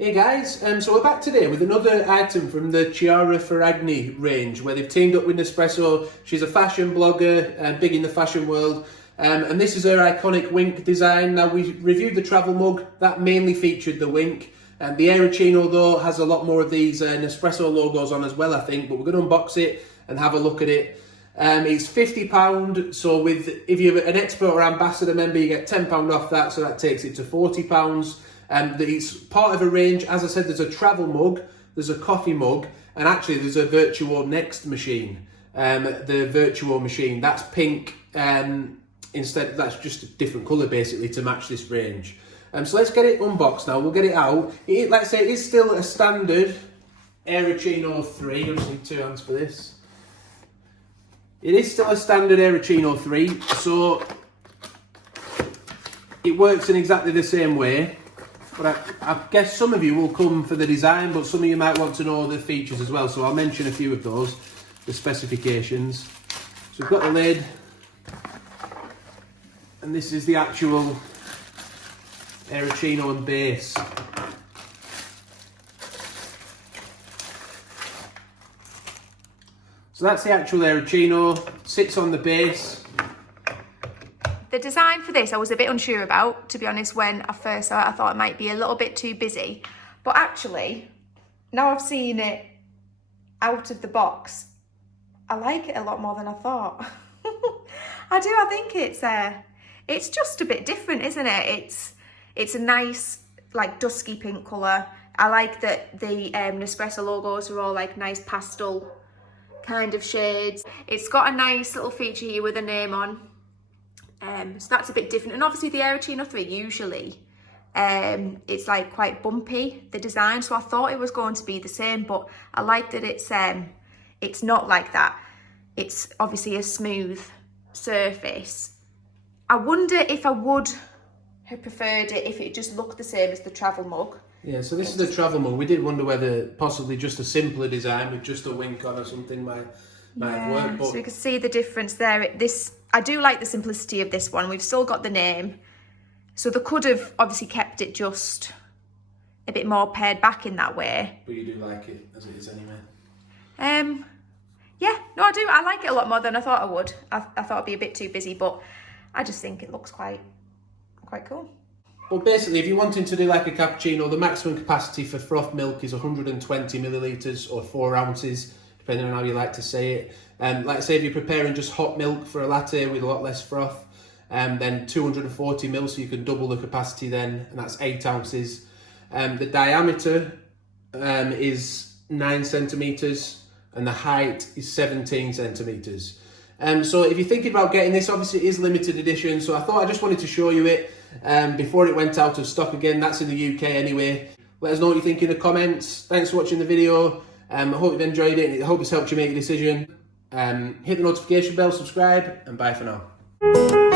Hey guys, so we're back today with another item from the Chiara Ferragni range where they've teamed up with Nespresso. She's a fashion blogger, big in the fashion world, and this is her iconic wink design. Now we reviewed the travel mug, that mainly featured the wink. The Aeroccino though has a lot more of these Nespresso logos on as well, I think, but we're going to unbox it and have a look at it. It's £50, so if you're an expert or ambassador member you get £10 off that, so that takes it to £40. It's part of a range. As I said, there's a travel mug, there's a coffee mug, and actually there's a Vertuo Next machine. The Vertuo machine, that's pink, instead that's just a different colour basically to match this range. So let's get it unboxed now, we'll get it out. Like I say, it is still a standard Aeroccino 3, I just need 2 hands for this. It is still a standard Aeroccino 3, so it works in exactly the same way. But I guess some of you will come for the design, but some of you might want to know the features as well. So I'll mention a few of those, the specifications. So we've got the lid, and this is the actual Aeroccino and base. So that's the actual Aeroccino, sits on the base. The design for this I was a bit unsure about, to be honest. When I first saw it I thought it might be a little bit too busy, but actually now I've seen it out of the box, I like it a lot more than I thought. I think it's just a bit different, isn't it? It's a nice like dusky pink colour. I like that the Nespresso logos are all like nice pastel kind of shades. It's got a nice little feature here with a name on. So that's a bit different, and obviously the Aeroccino 3 usually it's like quite bumpy, the design, so I thought it was going to be the same, but I like that it's not like that. It's obviously a smooth surface. I wonder if I would have preferred it if it just looked the same as the travel mug. Yeah, so this is the travel mug. We did wonder whether possibly just a simpler design with just a wink on or something might have worked. But so you can see the difference there. I do like the simplicity of this one. We've still got the name. So they could have obviously kept it just a bit more pared back in that way. But you do like it as it is anyway. Yeah, no, I do. I like it a lot more than I thought I would. I thought it'd be a bit too busy, but I just think it looks quite cool. Well, basically, if you're wanting to do like a cappuccino, the maximum capacity for froth milk is 120 millilitres or 4 ounces, depending on how you like to say it. Like I say, if you're preparing just hot milk for a latte with a lot less froth, then 240 mil, so you can double the capacity then, and that's 8 ounces. The diameter is 9 centimetres, and the height is 17 centimetres. So if you're thinking about getting this, obviously it is limited edition, so I thought I just wanted to show you it before it went out of stock again. That's in the UK anyway. Let us know what you think in the comments. Thanks for watching the video. I hope you've enjoyed it. I hope it's helped you make a decision. Hit the notification bell, subscribe, and bye for now.